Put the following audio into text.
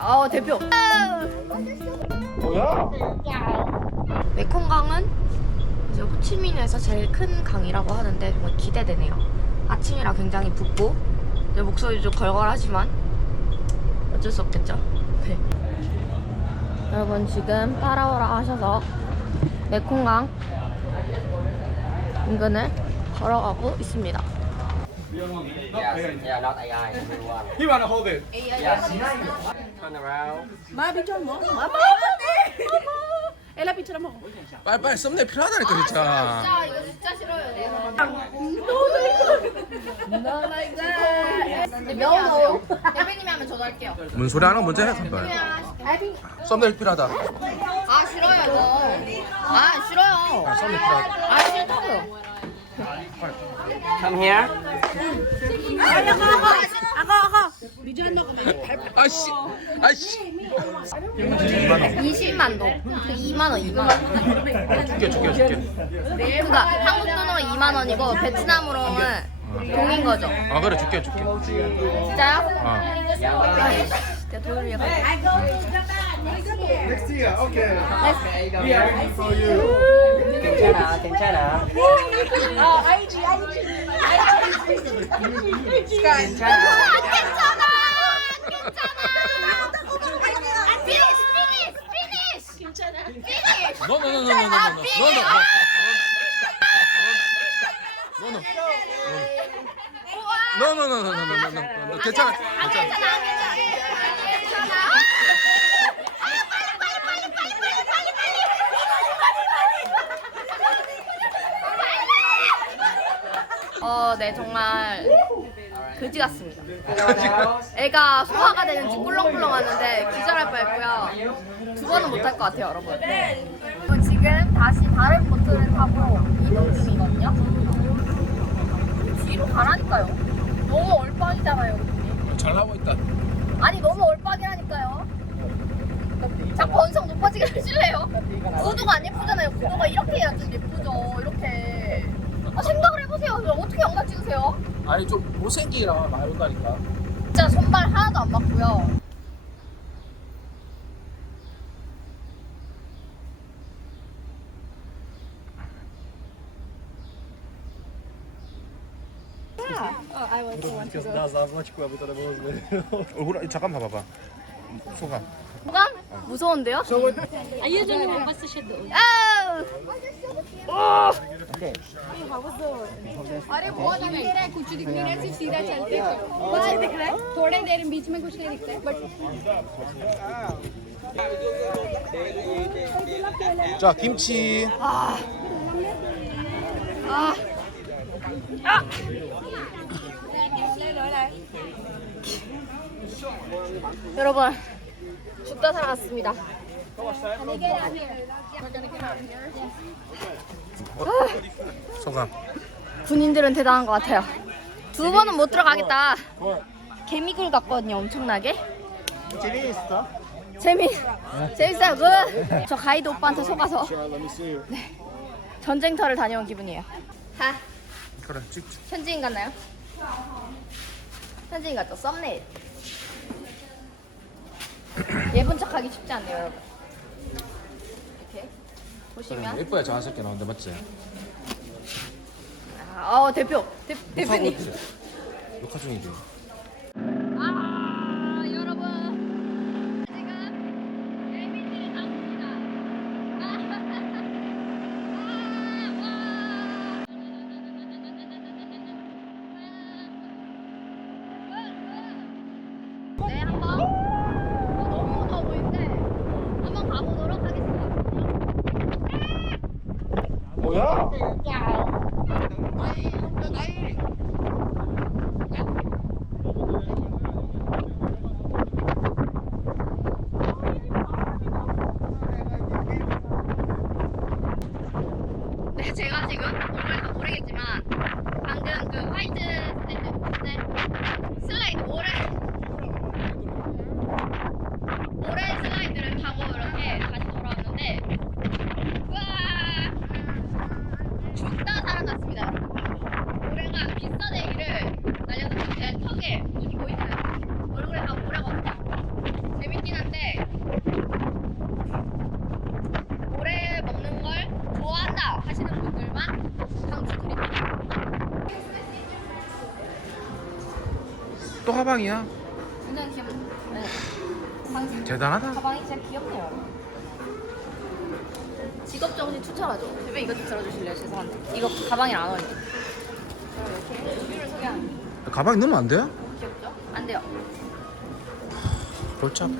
어 대표. 뭐야? 메콩강은 이제 호치민에서 제일 큰 강이라고 하는데 정말 기대되네요. 아침이라 굉장히 붓고 내 목소리 좀 걸걸하지만 어쩔 수 없겠죠. 네. 여러분 지금 따라오라 하셔서 메콩강 인근을 걸어가고 있습니다. Yes, yeah, not AI, everyone. He wanna hold it. Yes. Turn around. 빨리 빨리 썸네일 필요하다니까 진짜. 이거 진짜 싫어요. 명호 대표님이 하면 저도 할게요. 뭔 소리 거 먼저 해 빨리. 썸네일 필요하다. 아 싫어요 이거. 아 싫어요. 썸네일 필요 하다. 아 싫다고요. Come here. 아씨, 아씨. 20만 동. 그 2만 원, 2만 원. 줄게 줄게 줄게. 그러니까 한국 돈으로 2만 원이고 베트남으로는 동인 거죠. 아 그래 줄게 줄게. 진짜요? 아. 아이씨, 내가 돈을 위해 가. Next year, okay. 괜찮아, 괜찮아. 괜찮아, 괜찮아. 피니시, 피니시, 피니시. 괜찮아. 피니시. No no no no no no no no no no. No no no no no no no no no 괜찮아 안 괜찮아 괜찮아, 안 괜찮아. 안 괜찮아. 아, 빨리, 빨리, 빨리, 빨리, 빨리, 빨리, 빨리. 어, 네, 정말 그지 같습니다. 애가 소화가 되는지 꿀렁꿀렁 하는데 기절할 뻔했고요. 두 번은 못할 것 같아요, 여러분. 네. 지금 다시 다른 보트를 타고 이동 중이거든요. 뒤로 가라니까요. 너무 얼빵이잖아요, 여러분. 잘 나오고 있다 아니 너무 얼빡이라니까요. 자꾸 언성 높아지게 하실래요? 구도가 안 예쁘잖아요. 구도가 이렇게 해야 좀 예쁘죠. 이렇게. 아, 생각을 해보세요. 어떻게 영상 찍으세요? 아니 좀 못생기라 많이 온다니까 진짜 손발 하나도 안 맞고요. 얼굴 잠깐 봐봐봐 소감 소감? 무서운데요? 아우! अरे बहुत अंधेरा है कुछ दिख नहीं रहा है सिर्फ सीधा चलते हैं कुछ नहीं दिख रहा है थोड़े देर बीच में कुछ नहीं दिखता है बट 자 김치 아. 아. 여러분 죽다 살아났습니다. 소감 군인들은 대단한 것 같아요. 두 번은 못 들어가겠다. 개미굴 같거든요, 엄청나게. 재미있어? 재미 재밌어요. 굿. 저 가이드 오빠한테 속아서 네. 전쟁터를 다녀온 기분이에요. 하 그래 찍자 현지인 같나요? 현지인 같죠? 썸네일. 예쁜 척하기 쉽지 않네요, 여러분. 이렇게 보시면. 예뻐야 자연스럽게 나온다 맞지? 아, 어 대표 대, 대표님. 녹화 중이지. 아 여러분. 지금 엘미티를 탔습니다. 네 한번 어, 너무 무서워 보이는데 한번 가보도록 하겠습니다. 뭐야? 네, 제가 지금 오늘 모르겠지만 방금 그 화이트 샌드 네, 슬라이드 모래 또 가방이야? 굉장히 귀엽. 네. 대단하다. 가방이 진짜 귀엽네요. 직업 정신 추천하죠. 대표 이거 좀 들어주실래요? 죄송한데. 이거 가방에 안 어울려. 이렇게 소개하는. 가방에 넣으면 안 돼요? 귀엽죠? 안 돼요. 골치 아파.